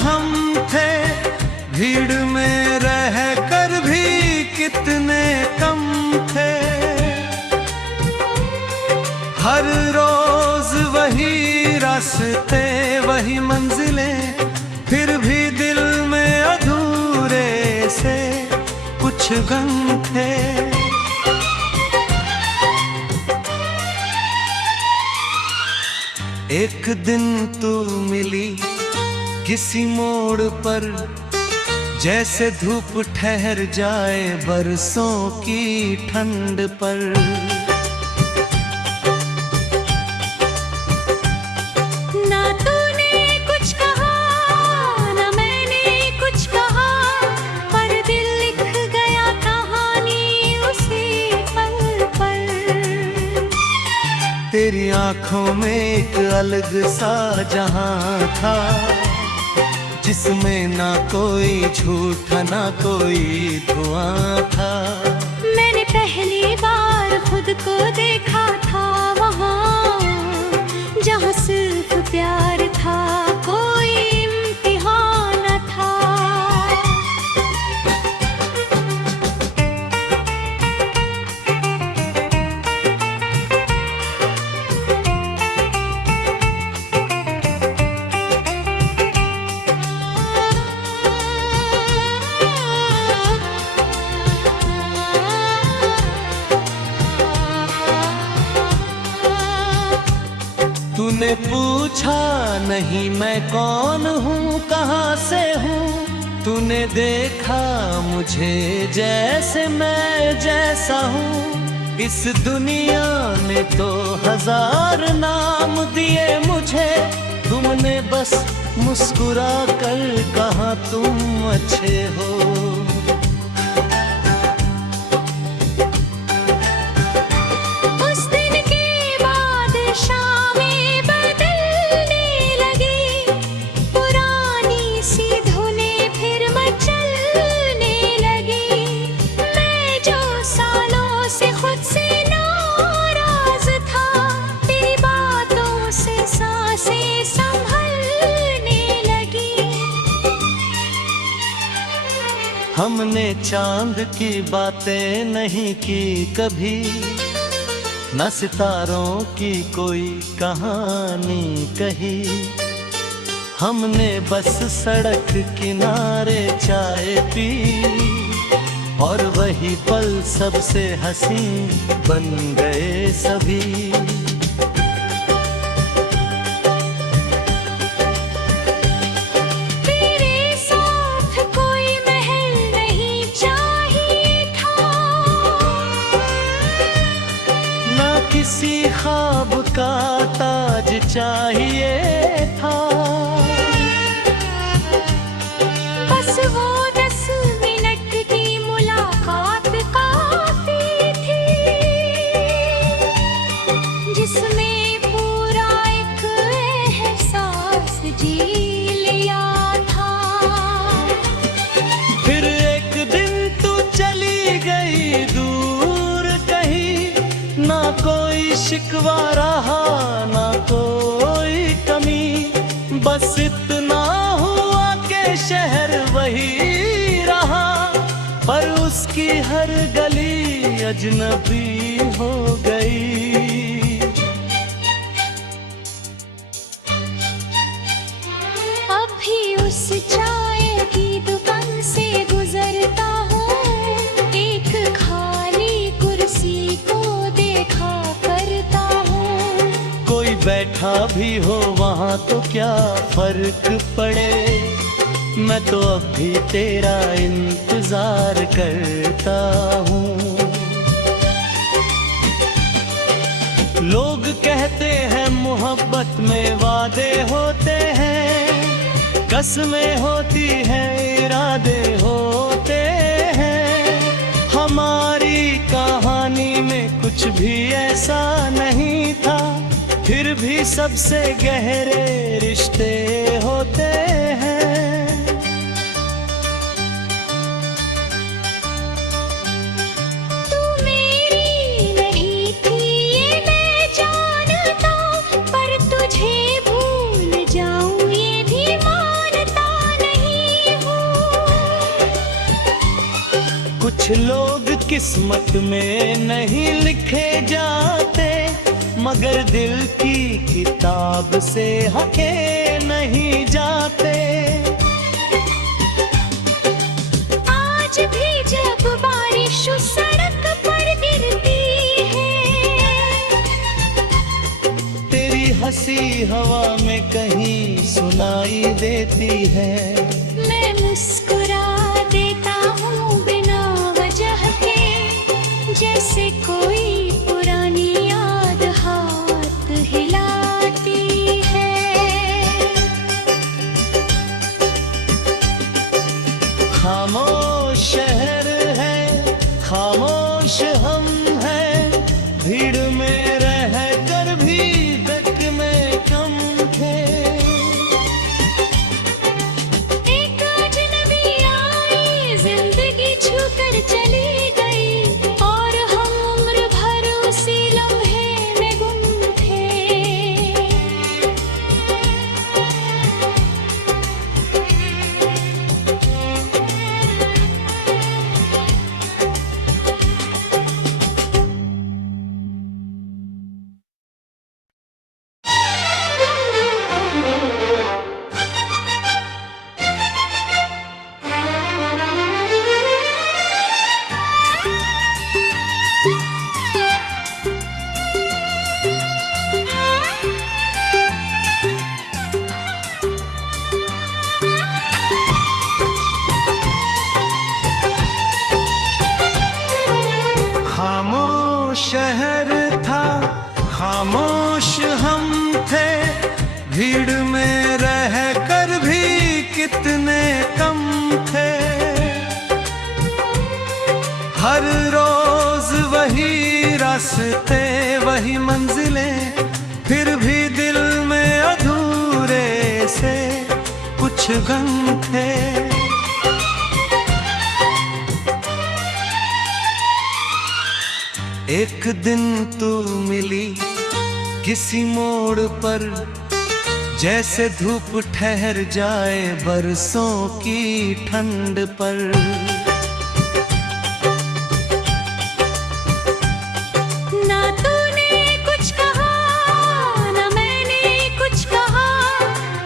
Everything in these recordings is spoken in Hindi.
हम थे, भीड़ में रह कर भी कितने कम थे। हर रोज वही रास्ते वही मंजिलें, फिर भी दिल में अधूरे से कुछ गम थे। एक दिन तू मिली किसी मोड़ पर, जैसे धूप ठहर जाए बरसों की ठंड पर। ना तूने कुछ कहा ना मैंने कुछ कहा, पर दिल लिख गया कहानी उसी पल पर। तेरी आंखों में एक अलग सा जहां था, जिसमें ना कोई झूठा ना कोई धुआं था। मैंने पहली बार खुद को देखा था वहाँ, जहाँ सिर्फ प्यार था, कोई इम्तिहान न था। तूने पूछा नहीं मैं कौन हूँ कहाँ से हूँ, तूने देखा मुझे जैसे मैं जैसा हूँ। इस दुनिया ने तो हजार नाम दिए मुझे, तुमने बस मुस्कुरा कर कहा तुम अच्छे हो। हमने चांद की बातें नहीं की कभी, न सितारों की कोई कहानी कही। हमने बस सड़क किनारे चाय पी, और वही पल सबसे हंसी बन गए सभी। किसी ख्वाब का ताज चाहिए था, बस वो 10 मिनट की मुलाकात काफी थी, जिसमें पूरा एक एहसास जी लिया था। फिर एक दिन तू चली गई दूर कहीं, ना कोई शिकवा रहा ना कोई कमी, बस इतना हुआ कि शहर वही रहा, पर उसकी हर गली अजनबी हो गई। अब भी उस चाय की दुकान से गुजरता हूँ, एक खाली कुर्सी को देखा करता हूँ। कोई बैठा भी हो वहाँ तो क्या फर्क पड़े, मैं तो अब भी तेरा इंतजार करता हूँ। लोग कहते हैं मोहब्बत में वादे होते हैं, कसमें होती हैं, इरादे होते हैं। हमारी कहानी में कुछ भी ऐसा नहीं था, फिर भी सबसे गहरे रिश्ते होते हैं। पर तुझे भूल जाऊं ये भी मानता। कुछ लोग किस्मत में नहीं लिखे जाते, मगर दिल की किताब से हटे नहीं जाते। आज भी जब बारिश सड़क पर गिरती है, तेरी हंसी हवा में कहीं सुनाई देती है। मैं मुस्कुरा देता हूँ बिना वजह के, जैसे कोई पुरानी याद हाथ हिलाती है। खामोश शहर है, खामोश हम हैं, भीड़ में रह कर भी तक में कम थे। एक अजनबी आई जिंदगी छूकर चली गई, और हम उम्र भर उसी लम्हे में गुम थे। खामोश शहर था, खामोश हम थे, भीड़ में रह कर भी कितने कम थे। हर रोज वही रास्ते वही मंजिलें, फिर भी दिल में अधूरे से कुछ गम थे। एक दिन तू मिली किसी मोड़ पर, जैसे धूप ठहर जाए बरसों की ठंड पर। ना तूने कुछ कहा ना मैंने कुछ कहा,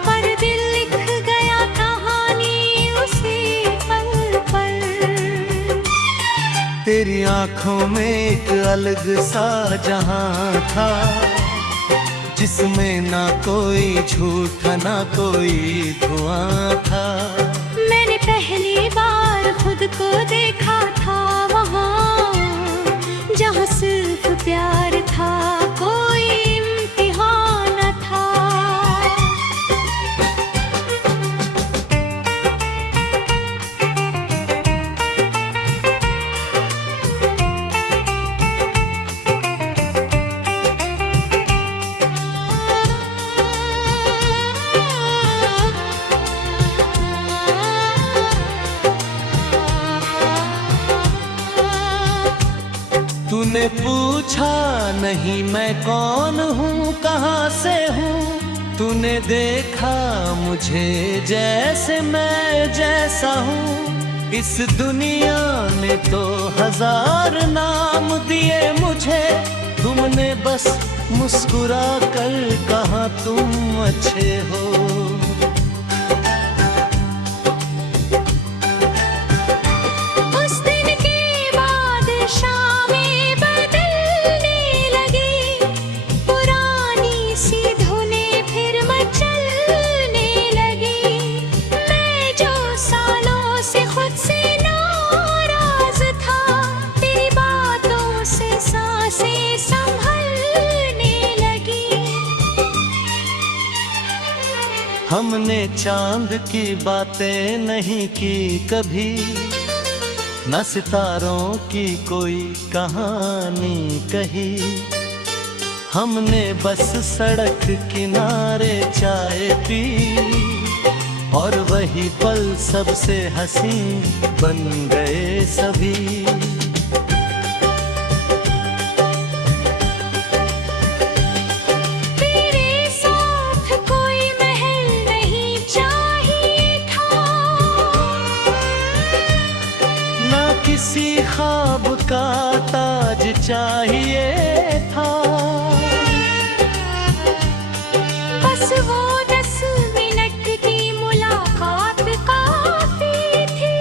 पर दिल लिख गया कहानी उसी पल पर। तेरी आंखों में एक अलग सा जहां था, जिसमें ना कोई झूठ ना कोई धुआं था। मैंने पहली बार खुद को देखा था वहाँ, जहाँ सिर्फ प्यार था, कोई इम्तिहान न था। तूने पूछा नहीं मैं कौन हूँ कहाँ से हूँ, तूने देखा मुझे जैसे मैं जैसा हूँ। इस दुनिया ने तो हजार नाम दिए मुझे, तुमने बस मुस्कुरा कर कहा तुम अच्छे हो। हमने चांद की बातें नहीं की कभी, न सितारों की कोई कहानी कही। हमने बस सड़क किनारे चाय पी, और वही पल सबसे हंसी बन गए सभी। किसी चाहिए था। बस वो 10 मिनट की मुलाकात काफी थी,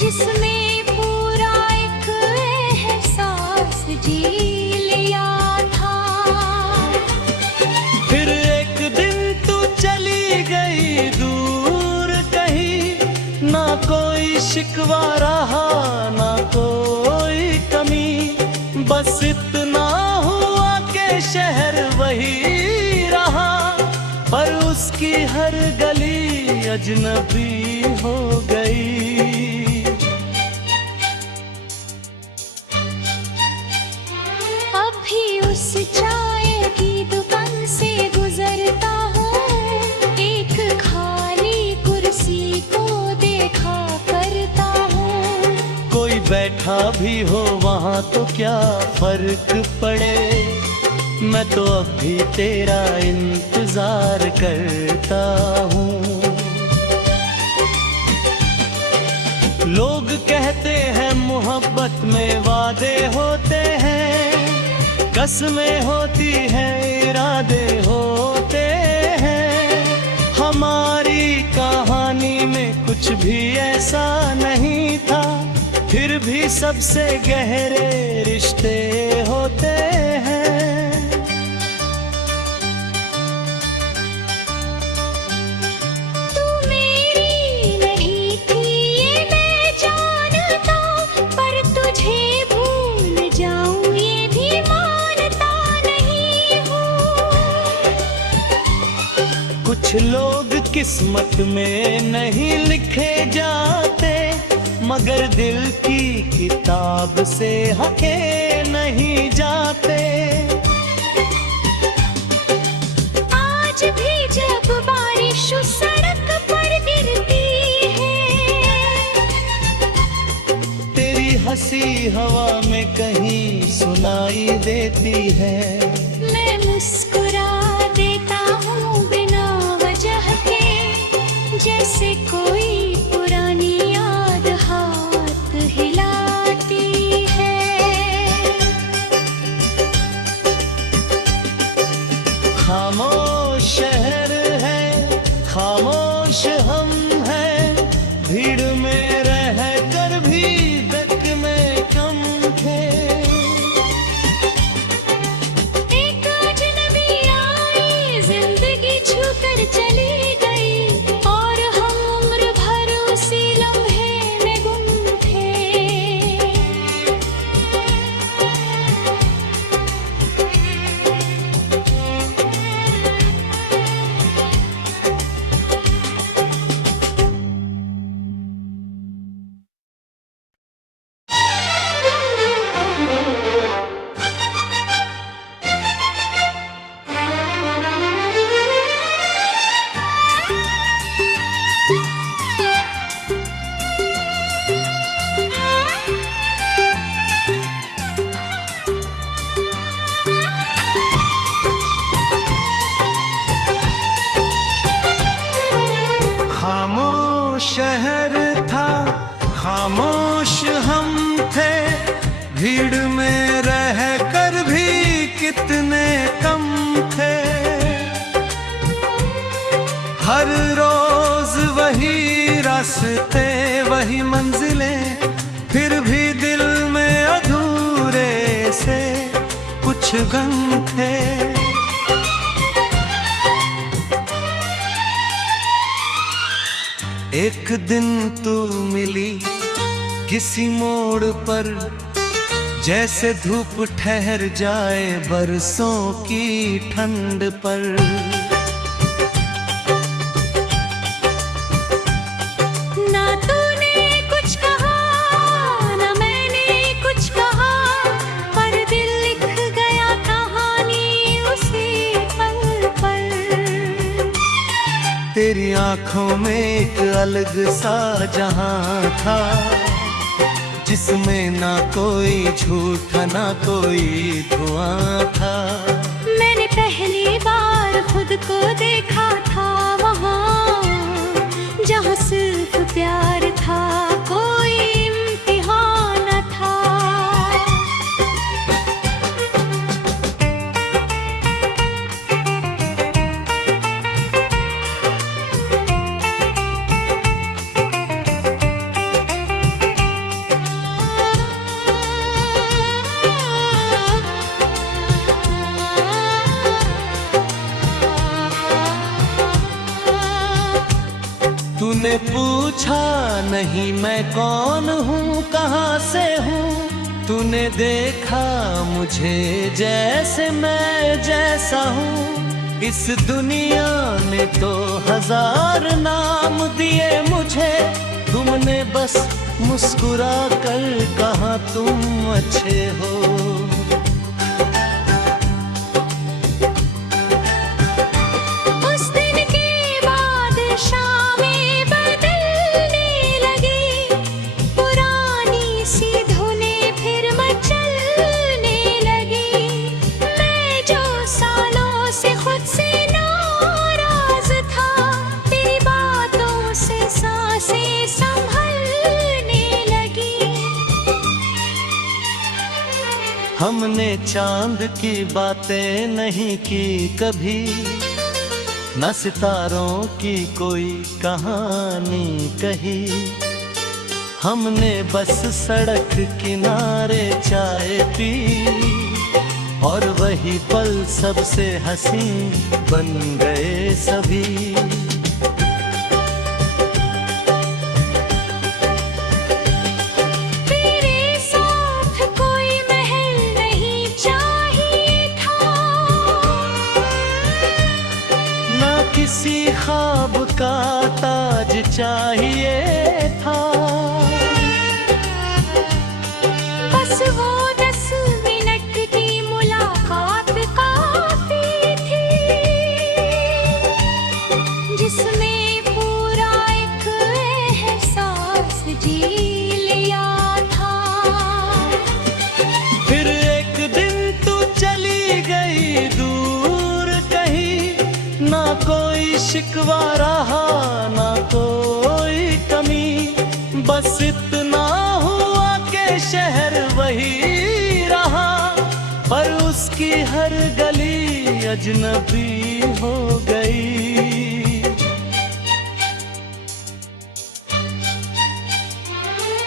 जिसमें पूरा एक एहसास जी लिया था। फिर एक दिन तू चली गई दूर कहीं, ना कोई शिकवा रहा ना कोई कमी, बस इतना हुआ कि शहर वही रहा, पर उसकी हर गली अजनबी हो गई। अभी उस चाय की दुकान से गुजरता हूँ, एक खाली कुर्सी को देखा करता हूँ। कोई बैठा भी हो वहाँ तो क्या फर्क पड़े, मैं तो अब भी तेरा इंतजार करता हूँ। लोग कहते हैं मोहब्बत में वादे होते हैं, कसमें होती हैं, इरादे होते हैं। हमारी कहानी में कुछ भी ऐसा नहीं था, फिर भी सबसे गहरे रिश्ते होते हैं। तू मेरी नहीं थी ये मैं जानता, पर तुझे भूल जाऊं ये भी मानता नहीं हूँ। कुछ लोग किस्मत में नहीं लिखे जाते, मगर दिल की किताब से हटे नहीं जाते। आज भी जब बारिश उस सड़क पर गिरती है, तेरी हंसी हवा में कहीं सुनाई देती है। मैं मुस्कुरा देता हूँ बिना वजह के, जैसे कोई पुरानी याद हाथ हिलाती है। खामोश शहर है, खामोश हम हैं, भीड़ में रह कर भी दक में कम थे। एक अजनबी आई जिंदगी छूकर चली गई, और हम उम्र भर उसी लम्हे में गुम थे। खामोश शहर था, खामोश हम थे, भीड़ में रह कर भी कितने कम थे। हर रोज वही रास्ते वही मंजिलें, फिर भी दिल में अधूरे से कुछ गम थे। एक दिन तू मिली किसी मोड़ पर, जैसे धूप ठहर जाए बरसों की ठंड पर। ना तूने कुछ कहा ना मैंने कुछ कहा, पर दिल लिख गया कहानी उसी पल पर। तेरी आंखों में एक अलग सा जहां था, जिसमें ना कोई झूठ ना कोई धुआं था। मैंने पहली बार खुद को देखा था वहाँ, जहाँ सिर्फ प्यार था, कोई इम्तिहान न था। तूने पूछा नहीं मैं कौन हूँ कहाँ से हूँ, तूने देखा मुझे जैसे मैं जैसा हूँ। इस दुनिया ने तो हजार नाम दिए मुझे, तुमने बस मुस्कुरा कर कहा तुम अच्छे हो। उस दिन के बाद शामें बदलने लगी, पुरानी सी धुनें फिर मचलने लगी। मैं जो सालों से खुद से नाराज था, तेरी बातों से सांसें संभलने लगी। हमने चांद की बातें नहीं की कभी, न सितारों की कोई कहानी कही। हमने बस सड़क किनारे चाय पी, और वही पल सबसे हंसी बन गए सभी। तेरे साथ कोई महल नहीं चाहिए था, ना किसी ख्वाब का ताज चाहिए था। बस वो 10 मिनट की मुलाकात काफी थी, जिसमें पूरा एक एहसास जी लिया था। फिर एक दिन तू चली गई दूर कहीं, ना कोई शिकवा रहा ना कोई कमी। बस इतना हुआ कि शहर वही रहा, पर उसकी हर गली अजनबी हो गई।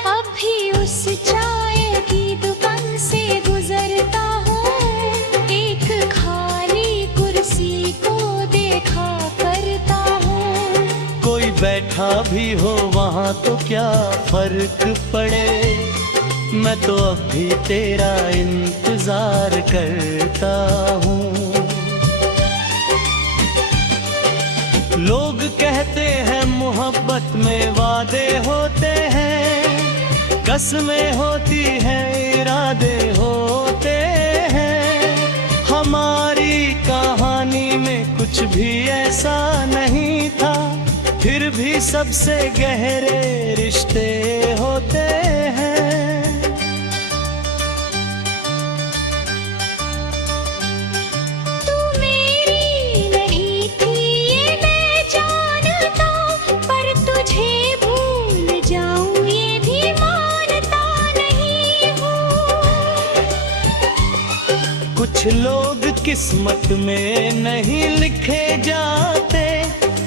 अब भी उस चाय की दुकान से गुजरता हूँ, एक खाली कुर्सी को देखा करता हूँ। कोई बैठा भी हो वहाँ तो क्या फर्क पड़े, मैं तो अब भी तेरा इंतजार करता हूँ। लोग कहते हैं मोहब्बत में वादे होते हैं, कसमें होती हैं, इरादे होते हैं। हमारी कहानी में कुछ भी ऐसा नहीं था, फिर भी सबसे गहरे रिश्ते होते हैं। तू मेरी नहीं थी ये मैं जानता, पर तुझे भूल जाऊं ये भी मानता नहीं हूँ। कुछ लोग किस्मत में नहीं लिखे जाते,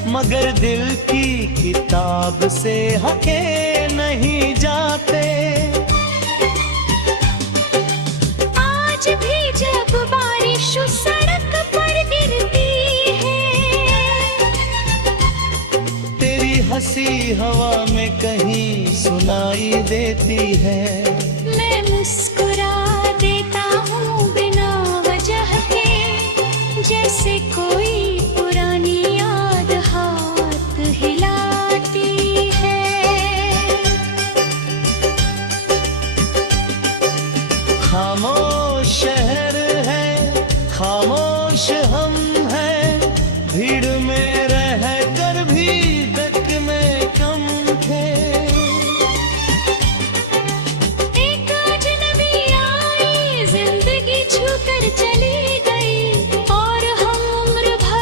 मगर दिल की किताब से हटे नहीं जाते। आज भी जब बारिश उस सड़क पर गिरती है, तेरी हंसी हवा में कहीं सुनाई देती है। मैं मुस्कुरा देता हूँ बिना वजह के, जैसे कोई पुरानी याद हाथ हिलाती है। खामोश शहर है, खामोश हम हैं, भीड़ में रह कर भी तक में कम थे। एक अजनबी आई जिंदगी छू कर चली गई, और हम उम्र भर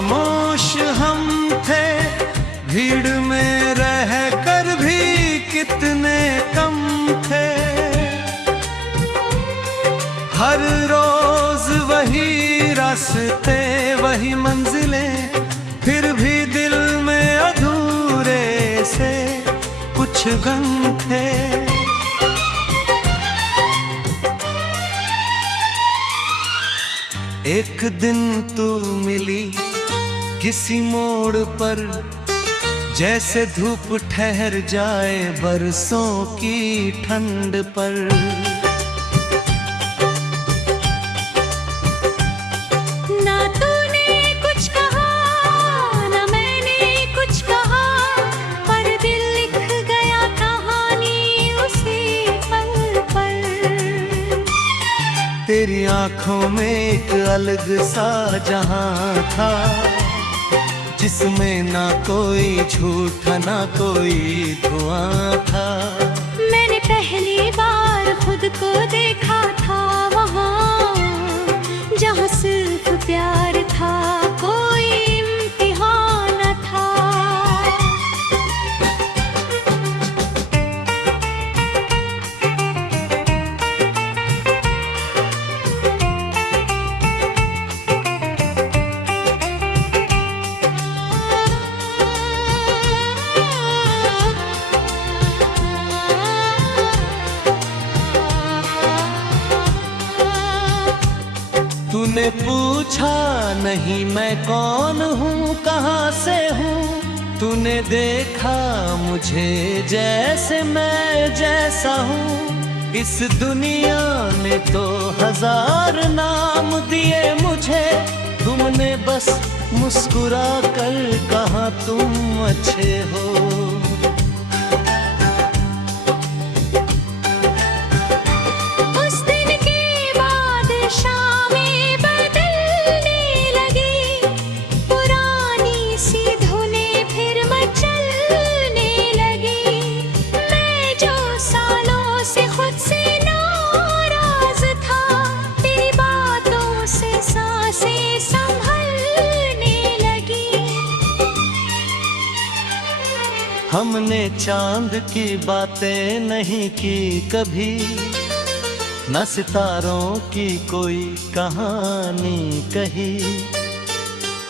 खामोश हम थे, भीड़ में रह कर भी कितने कम थे। हर रोज वही रास्ते वही मंजिलें, फिर भी दिल में अधूरे से कुछ गम थे। एक दिन तू मिली किसी मोड़ पर, जैसे धूप ठहर जाए बरसों की ठंड पर। ना तूने कुछ कहा ना मैंने कुछ कहा, पर दिल लिख गया कहानी उसी पल पर। तेरी आंखों में एक अलग सा जहां था, जिसमें ना कोई झूठ ना कोई धुआं था। मैंने पहली बार खुद को देखा था वहाँ, जहाँ सिर्फ प्यार था, कोई इम्तिहान न था। तूने पूछा नहीं मैं कौन हूँ कहाँ से हूँ, तूने देखा मुझे जैसे मैं जैसा हूँ। इस दुनिया ने तो हजार नाम दिए मुझे, तुमने बस मुस्कुरा कर कहा तुम अच्छे हो। हमने चांद की बातें नहीं की कभी, न सितारों की कोई कहानी कही।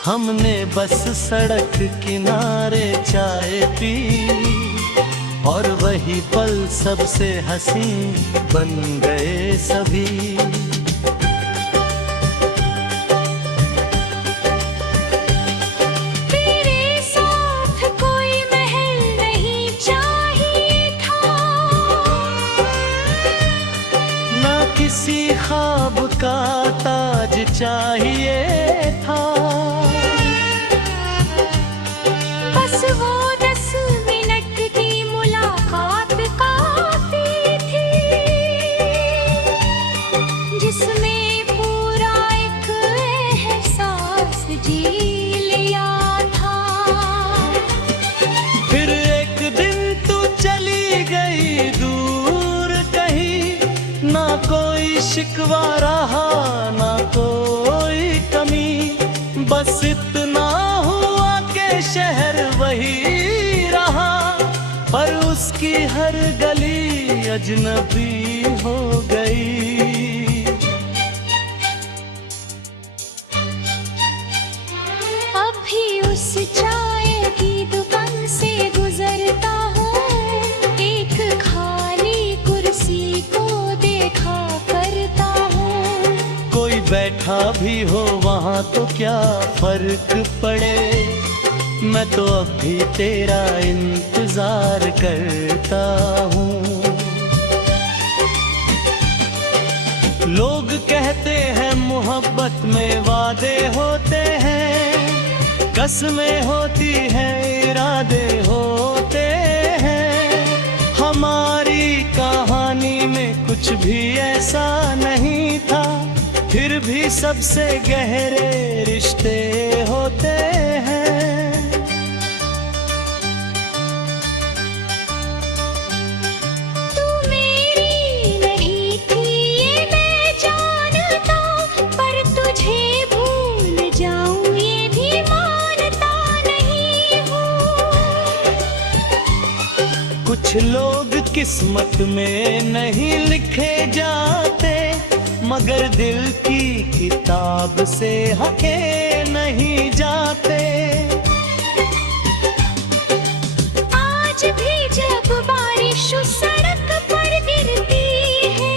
हमने बस सड़क किनारे चाय पी, और वही पल सबसे हंसी बन गए सभी। किसी ख्वाब का ताज चाहिए था, बस वो 10 मिनट की मुलाकात काफी थी, जिसमें पूरा एक एहसास जी लिया था। फिर एक दिन तू चली गई दूर कहीं, ना कोई शिकवा रहा ना कोई कमी, बस इतना हुआ कि शहर वही रहा, पर उसकी हर गली अजनबी हो गई। अब भी उस चाय की दुकान से गुजरता हूँ, एक खाली कुर्सी को देखा करता हूँ। कोई बैठा भी हो वहाँ तो क्या फर्क पड़े, मैं तो अब भी तेरा इंतजार करता हूँ। लोग कहते हैं मोहब्बत में वादे होते हैं, कसमें होती हैं, इरादे होते हैं। हमारी कहानी में कुछ भी ऐसा नहीं था, फिर भी सबसे गहरे रिश्ते होते हैं। तू मेरी नहीं थी ये मैं जानता, पर तुझे भूल जाऊं ये भी कुछ लोग किस्मत में नहीं लिखे जाते, मगर दिल की किताब से हटे नहीं जाते। आज भी जब बारिश सड़क पर गिरती है,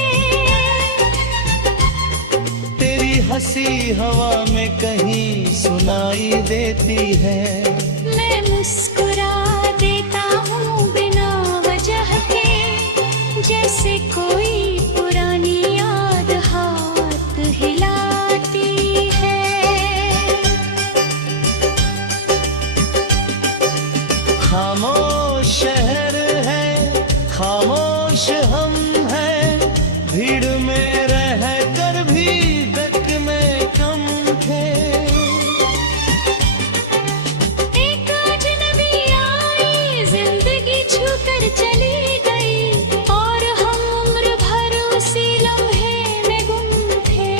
तेरी हंसी हवा में कहीं सुनाई देती है। मैं मुस्कुरा देता हूँ बिना वजह के, जैसे कोई पुरानी याद हाथ हिलाती है। खामोश शहर है, खामोश हम हैं, भीड़ में रह कर भी दकने कम थे। एक अजनबी आई जिंदगी छू कर चली गई, और हम उम्र भर उसी लम्हे में गुम थे।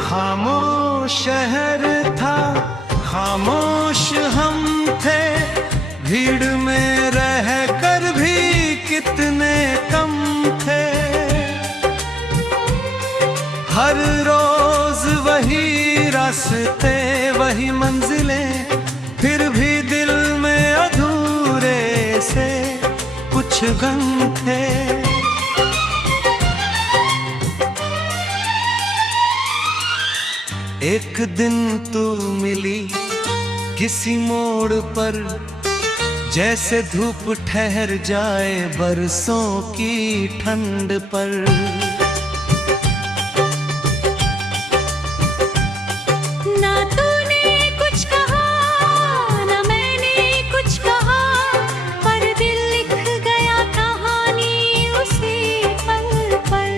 खामोश शहर था, खामोश हम थे, भीड़ में रह कर भी कितने कम थे। हर रोज वही रास्ते वही मंजिलें, फिर भी दिल में अधूरे से कुछ गम थे। एक दिन तू मिली किसी मोड़ पर, जैसे धूप ठहर जाए बरसों की ठंड पर। ना तूने कुछ कहा ना मैंने कुछ कहा, पर दिल लिख गया कहानी उसी पल पर।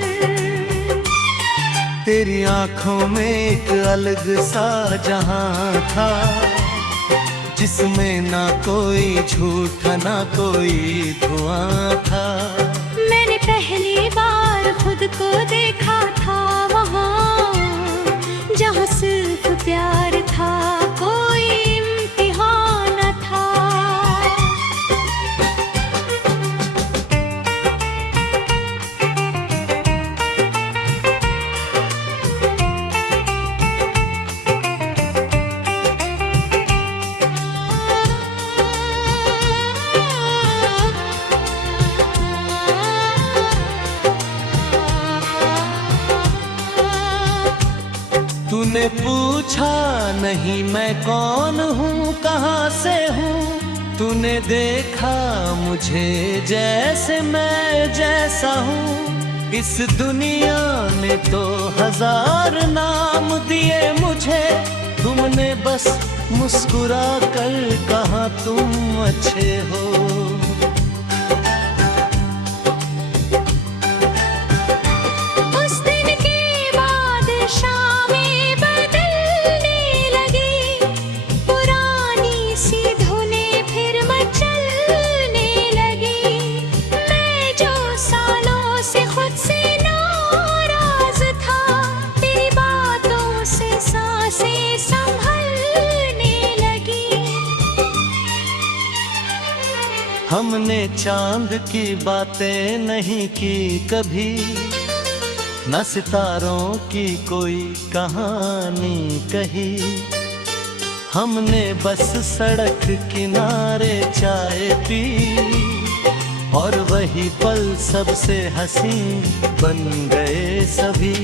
तेरी आंखों में एक अलग सा जहां था, जिसमें ना कोई झूठ ना कोई धुआं था। मैंने पहली बार खुद को देखा था वहाँ, जहाँ सिर्फ प्यार था, कोई इम्तिहान न था। तूने पूछा नहीं मैं कौन हूँ कहाँ से हूँ, तूने देखा मुझे जैसे मैं जैसा हूँ। इस दुनिया ने तो हजार नाम दिए मुझे, तुमने बस मुस्कुरा कर कहा तुम अच्छे हो। हमने चांद की बातें नहीं की कभी, न सितारों की कोई कहानी कही। हमने बस सड़क किनारे चाय पी, और वही पल सबसे हंसी बन गए सभी।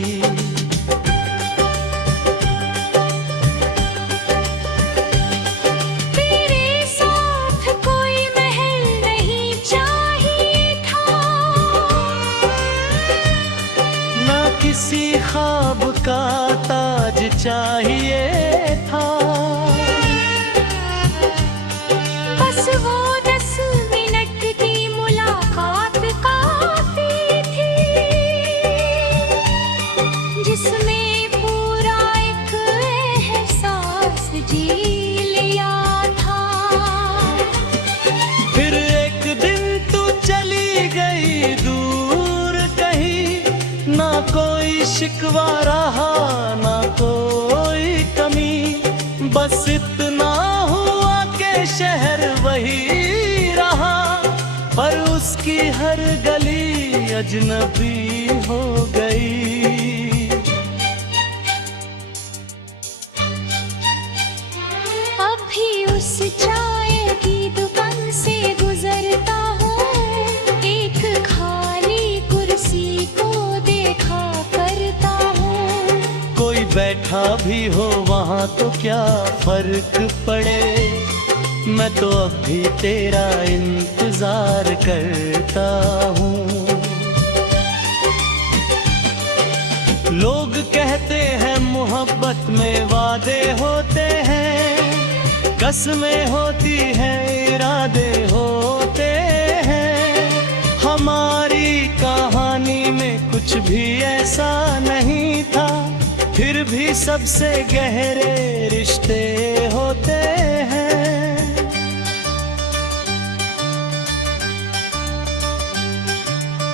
किसी चाहिए था। बस वो 10 मिनट की मुलाकात काफी थी, जिसमें पूरा एक एहसास जी लिया था। फिर एक दिन तू चली गई दूर कहीं, ना कोई शिकवा रहा ना कोई कमी, बस इतना हुआ कि शहर वही रहा, पर उसकी हर गली अजनबी हो गई। अभी उस चाय की दुकान से गुजरता हूँ, एक खाली कुर्सी को देखा करता हूँ। कोई बैठा भी हो वहाँ तो क्या फर्क पड़े, मैं तो अब भी तेरा इंतजार करता हूँ। लोग कहते हैं मोहब्बत में वादे होते हैं, कसमें होती हैं, इरादे होते हैं। हमारी कहानी में कुछ भी ऐसा नहीं था, फिर भी सबसे गहरे रिश्ते होते हैं।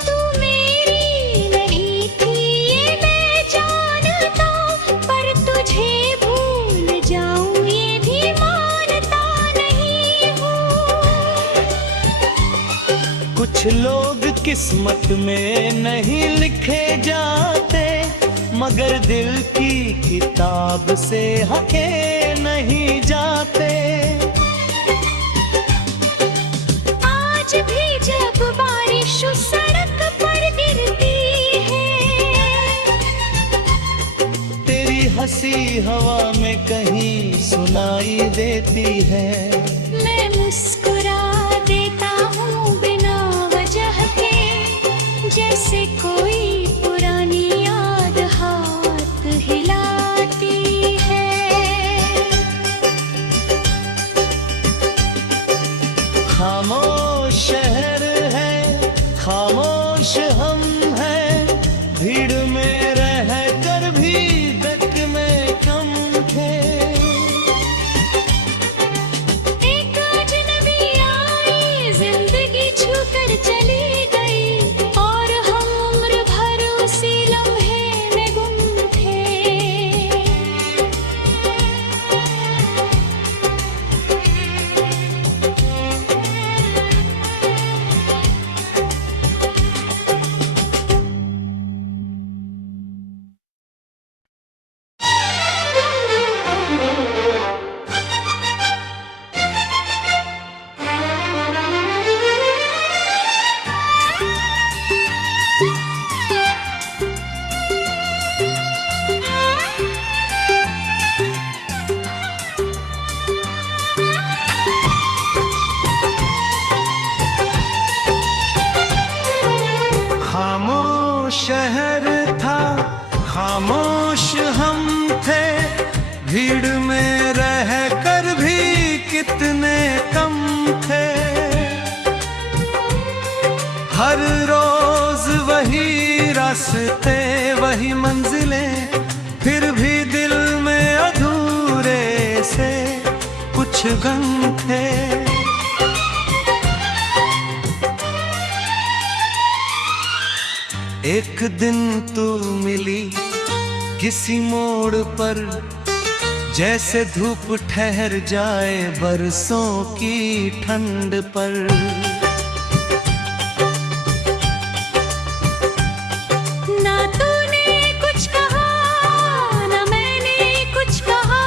तू मेरी नहीं थी ये मैं जानता, पर तुझे भूल जाऊं ये भी मानता नहीं हूँ। कुछ लोग किस्मत में नहीं लिखे जाते, मगर दिल की किताब से हके नहीं जाते। आज भी जब बारिश सड़क पर गिरती है, तेरी हंसी हवा में कहीं सुनाई देती है। मैं मुस्कुरा देता हूँ बिना वजह के, जैसे कोई पुरानी याद हाथ हिलाती है। खामोश शहर है, खामोश हम हैं, भीड़ में रह कर भी दक में कम थे। एक अजनबी आई जिंदगी छू कर चली गई, और हम उम्र भर उसी लम्हे में गुम थे। खामोश शहर था, खामोश हम थे, भीड़ में रह कर भी कितने कम थे। हर रोज वही रास्ते वही मंजिलें, फिर भी दिल में अधूरे से कुछ गम थे। एक दिन तू मिली किसी मोड़ पर, जैसे धूप ठहर जाए बरसों की ठंड पर। ना तूने कुछ कहा ना मैंने कुछ कहा,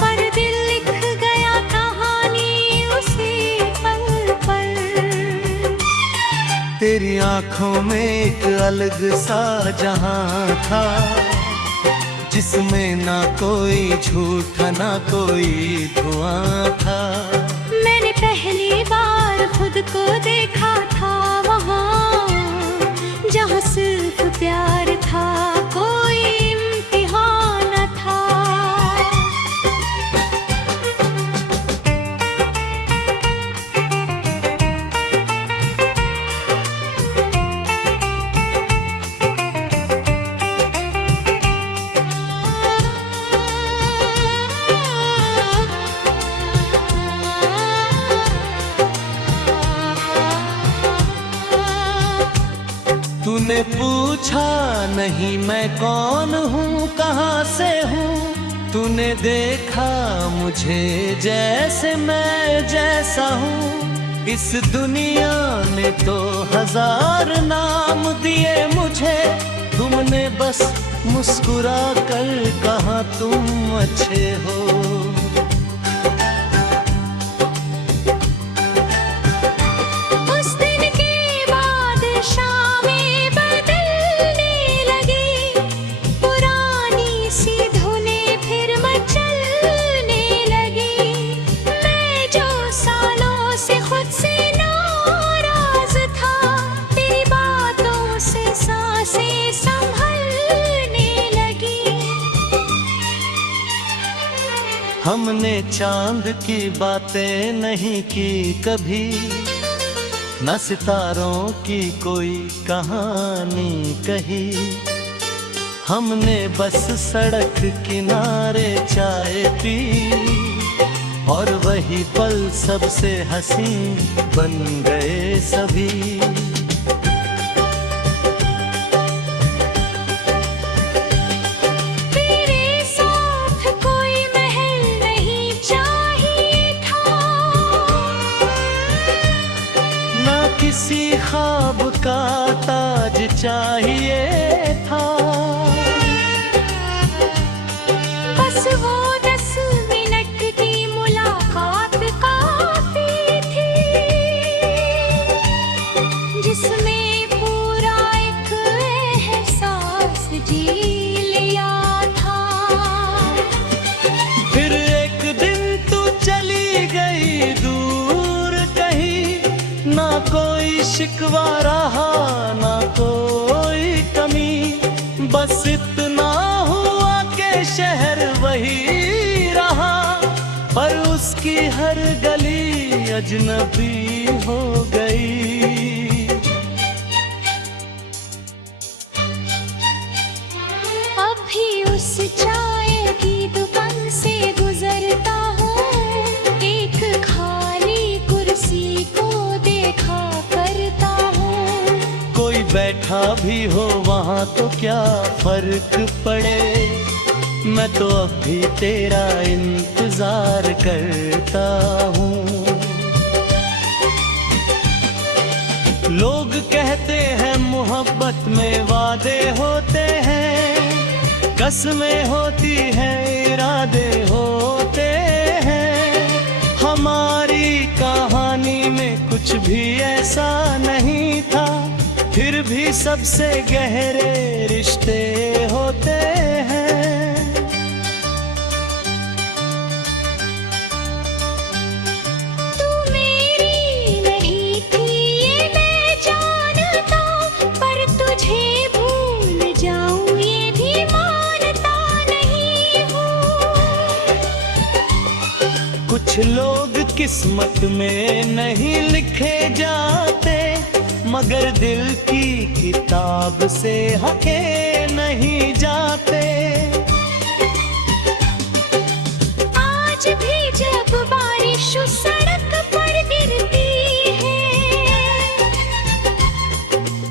पर दिल लिख गया कहानी उसी पल पर। तेरी आंखों में एक अलग सा जहां था, जिसमें ना कोई झूठा ना कोई धुआं था। मैंने पहली बार खुद को देखा था वहाँ, जहाँ सिर्फ प्यार था, कोई इम्तिहान न था। तूने पूछा नहीं मैं कौन हूँ कहाँ से हूँ, तूने देखा मुझे जैसे मैं जैसा हूँ। इस दुनिया ने तो हजार नाम दिए मुझे, तुमने बस मुस्कुरा कर कहा तुम अच्छे हो। उस दिन के बाद शामें बदलने लगी, पुरानी सी धुनें फिर मचलने लगी। मैं जो सालों से खुद से नाराज था, तेरी बातों से सांसें संभलने लगी। हमने चांद की बातें नहीं की कभी, न सितारों की कोई कहानी कही। हमने बस सड़क किनारे चाय पी, और वही पल सबसे हंसी बन गए सभी। तेरे साथ कोई महल नहीं चाहिए था, ना किसी ख्वाब का ताज चाहिए था। बस वो 10 मिनट की मुलाकात काफी थी, जिसमें पूरा एक एहसास जी लिया था। फिर एक दिन तू चली गई दूर कहीं, ना कोई शिकवा रहा ना कोई कमी। बस इतना हुआ कि शहर वही रहा, पर उसकी हर गली अजनबी हो गई। अब भी उस चाय की दुकान से गुजरता हूँ, एक खाली कुर्सी को देखा करता हूँ। कोई बैठा भी हो वहाँ तो क्या फर्क पड़े, मैं तो अब भी तेरा इंतजार करता हूँ। लोग कहते हैं मोहब्बत में वादे होते हैं, कसमें होती हैं, इरादे होते हैं। हमारी कहानी में कुछ भी ऐसा नहीं था, फिर भी सबसे गहरे रिश्ते होते हैं। तू मेरी नहीं थी ये मैं जानता, पर तुझे भूल जाऊं ये भी मानता नहीं हूँ। कुछ लोग किस्मत में नहीं लिखे जाते, मगर दिल की किताब से हके नहीं जाते। आज भी जब बारिश उस सड़क पर गिरती है,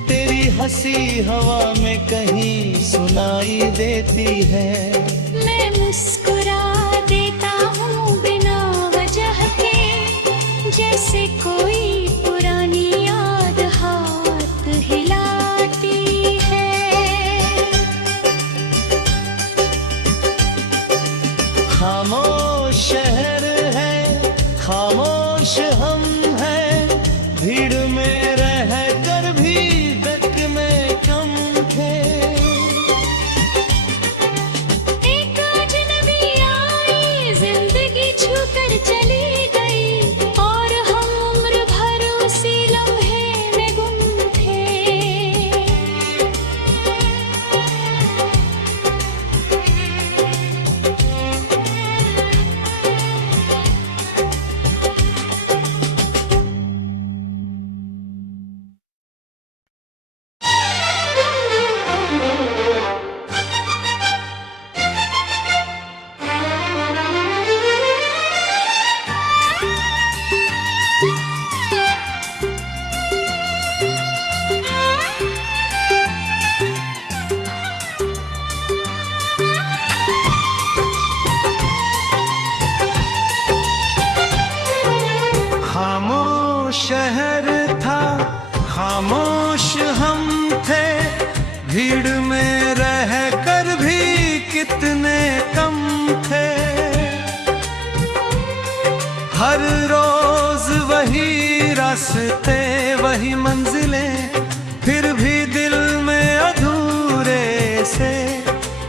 तेरी हंसी हवा में कहीं सुनाई देती है। मैं मुस्कुरा देता हूँ बिना वजह के, जैसे कोई पुरानी याद हाथ हिलाती है। खामोश शहर है, खामोश हम हैं, भीड़ में रह कर भी दक में कम थे। एक अजनबी आई जिंदगी छू कर चली गई, और हम उम्र भर हम थे, भीड़ में रह कर भी कितने कम थे। हर रोज वही रास्ते वही मंजिलें, फिर भी दिल में अधूरे से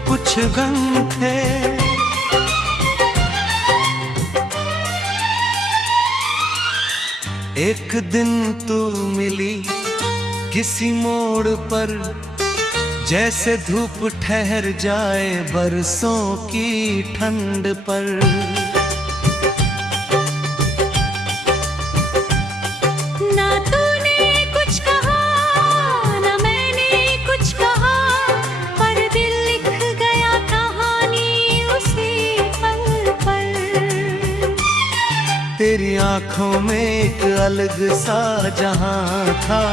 कुछ गम थे। एक दिन तू मिली किसी मोड़ पर, जैसे धूप ठहर जाए बरसों की ठंड पर। ना तूने कुछ कहा ना मैंने कुछ कहा, पर दिल लिख गया कहानी उसी पल पर। तेरी आंखों में एक अलग सा जहां था,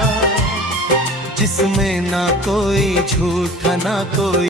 जिसमें ना कोई झूठ ना कोई